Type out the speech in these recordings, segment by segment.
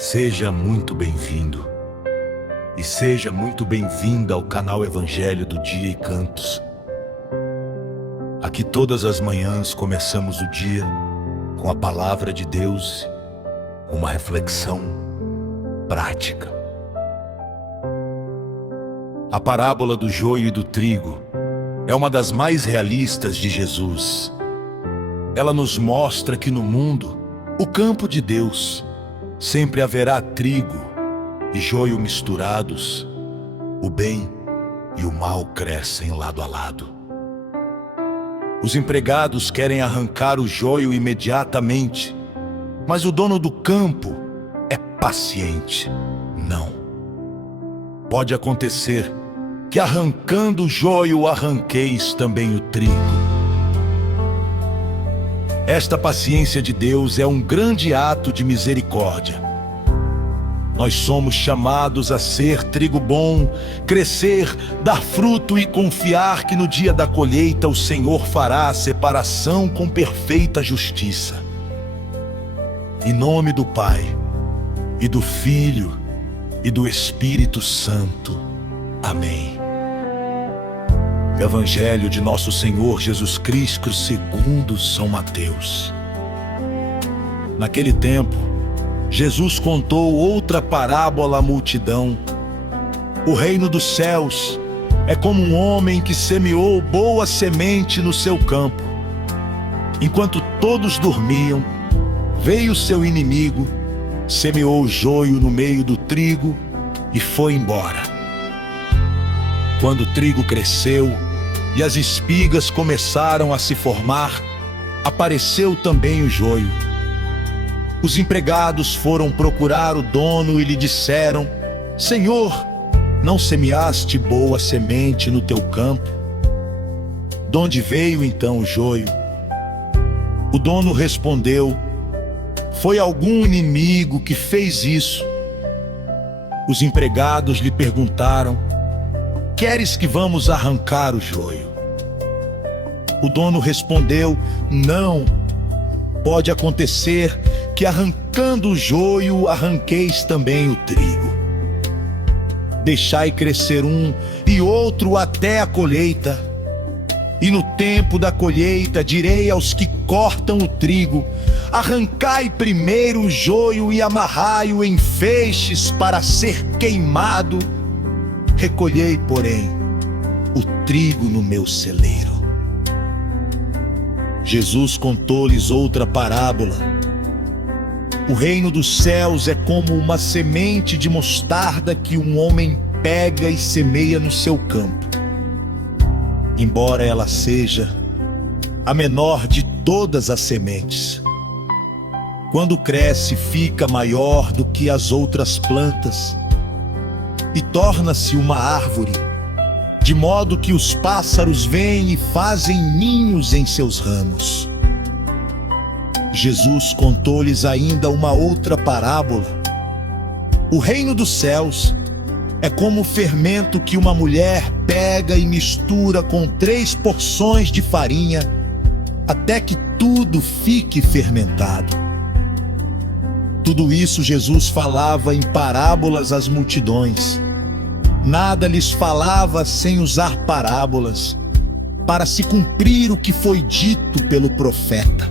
Seja muito bem-vindo e seja muito bem-vinda ao canal Evangelho do Dia e Cantos. Aqui todas as manhãs começamos o dia com a palavra de Deus, uma reflexão prática. A parábola do joio e do trigo é uma das mais realistas de Jesus. Ela nos mostra que no mundo, o campo de Deus, sempre haverá trigo e joio misturados. O bem e o mal crescem lado a lado. Os empregados querem arrancar o joio imediatamente, mas o dono do campo é paciente. Não. Pode acontecer que arrancando o joio arranqueis também o trigo. Esta paciência de Deus é um grande ato de misericórdia. Nós somos chamados a ser trigo bom, crescer, dar fruto e confiar que no dia da colheita o Senhor fará a separação com perfeita justiça. Em nome do Pai, e do Filho, e do Espírito Santo. Amém. Evangelho de nosso Senhor Jesus Cristo segundo São Mateus. Naquele tempo, Jesus contou outra parábola à multidão. O reino dos céus é como um homem que semeou boa semente no seu campo. Enquanto todos dormiam, veio seu inimigo, semeou o joio no meio do trigo e foi embora. Quando o trigo cresceu e as espigas começaram a se formar, apareceu também o joio. Os empregados foram procurar o dono e lhe disseram: Senhor, não semeaste boa semente no teu campo? De onde veio então o joio? O dono respondeu: Foi algum inimigo que fez isso. Os empregados lhe perguntaram: Queres que vamos arrancar o joio? O dono respondeu: Não. Pode acontecer que arrancando o joio arranqueis também o trigo. Deixai crescer um e outro até a colheita. E no tempo da colheita direi aos que cortam o trigo: Arrancai primeiro o joio e amarrai-o em feixes para ser queimado. Recolhei, porém, o trigo no meu celeiro. Jesus contou-lhes outra parábola. O reino dos céus é como uma semente de mostarda que um homem pega e semeia no seu campo. Embora ela seja a menor de todas as sementes, quando cresce fica maior do que as outras plantas e torna-se uma árvore, de modo que os pássaros vêm e fazem ninhos em seus ramos. Jesus contou-lhes ainda uma outra parábola. O reino dos céus é como o fermento que uma mulher pega e mistura com 3 porções de farinha, até que tudo fique fermentado. Tudo isso Jesus falava em parábolas às multidões. Nada lhes falava sem usar parábolas, para se cumprir o que foi dito pelo profeta.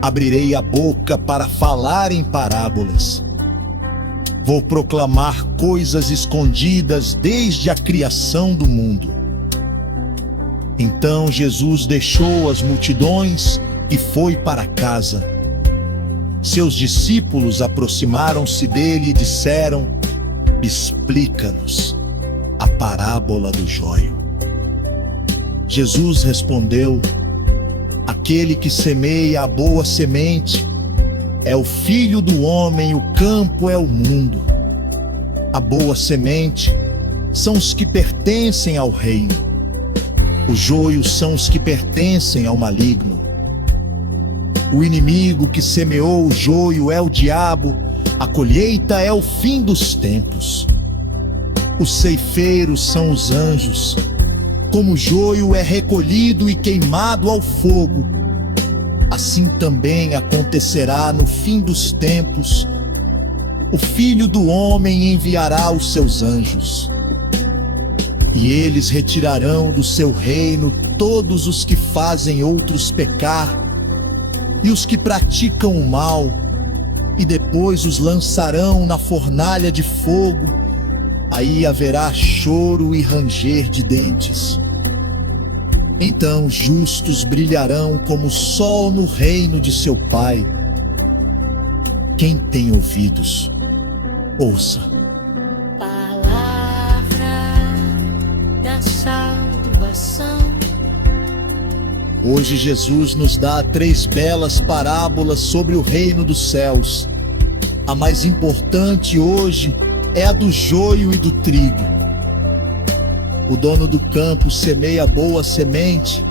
Abrirei a boca para falar em parábolas. Vou proclamar coisas escondidas desde a criação do mundo. Então Jesus deixou as multidões e foi para casa. Seus discípulos aproximaram-se dele e disseram: Explica-nos a parábola do joio. Jesus respondeu: Aquele que semeia a boa semente é o Filho do homem, o campo é o mundo. A boa semente são os que pertencem ao reino. O joio são os que pertencem ao maligno. O inimigo que semeou o joio é o diabo. A colheita é o fim dos tempos. Os ceifeiros são os anjos. Como o joio é recolhido e queimado ao fogo, assim também acontecerá no fim dos tempos o Filho do Homem enviará os seus anjos, e eles retirarão do seu reino todos os que fazem outros pecar e os que praticam o mal, e depois os lançarão na fornalha de fogo. Aí haverá choro e ranger de dentes. Então justos brilharão como o sol no reino de seu Pai. Quem tem ouvidos, ouça. Palavra da salvação. Hoje Jesus nos dá 3 belas parábolas sobre o reino dos céus. A mais importante hoje é a do joio e do trigo. O dono do campo semeia boa semente,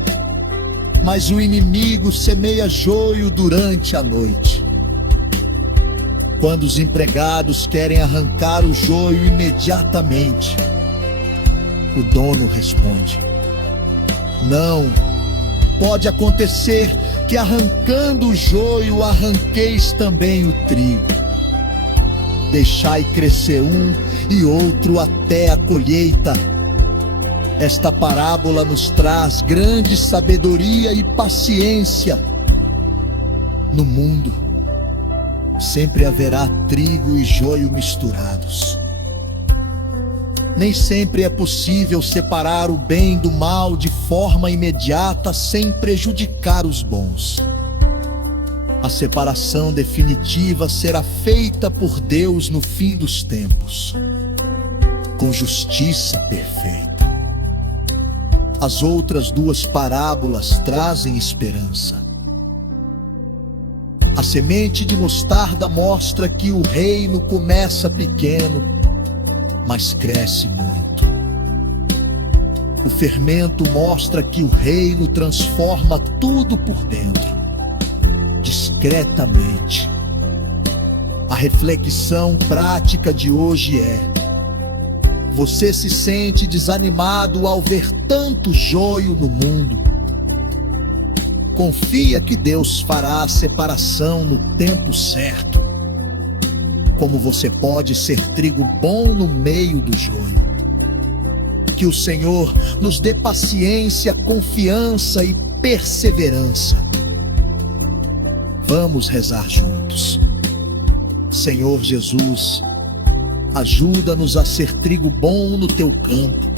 mas o inimigo semeia joio durante a noite. Quando os empregados querem arrancar o joio imediatamente, o dono responde: não, pode acontecer que arrancando o joio arranqueis também o trigo. Deixai crescer um e outro até a colheita. Esta parábola nos traz grande sabedoria e paciência. No mundo sempre haverá trigo e joio misturados. Nem sempre é possível separar o bem do mal de forma imediata sem prejudicar os bons. A separação definitiva será feita por Deus no fim dos tempos, com justiça perfeita. As outras 2 parábolas trazem esperança. A semente de mostarda mostra que o reino começa pequeno, mas cresce muito. O fermento mostra que o reino transforma tudo por dentro, discretamente. A reflexão prática de hoje é: você se sente desanimado ao ver tanto joio no mundo? Confia que Deus fará a separação no tempo certo. Como você pode ser trigo bom no meio do joio. Que o Senhor nos dê paciência, confiança e perseverança. Vamos rezar juntos. Senhor Jesus, ajuda-nos a ser trigo bom no teu campo.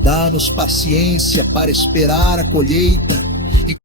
Dá-nos paciência para esperar a colheita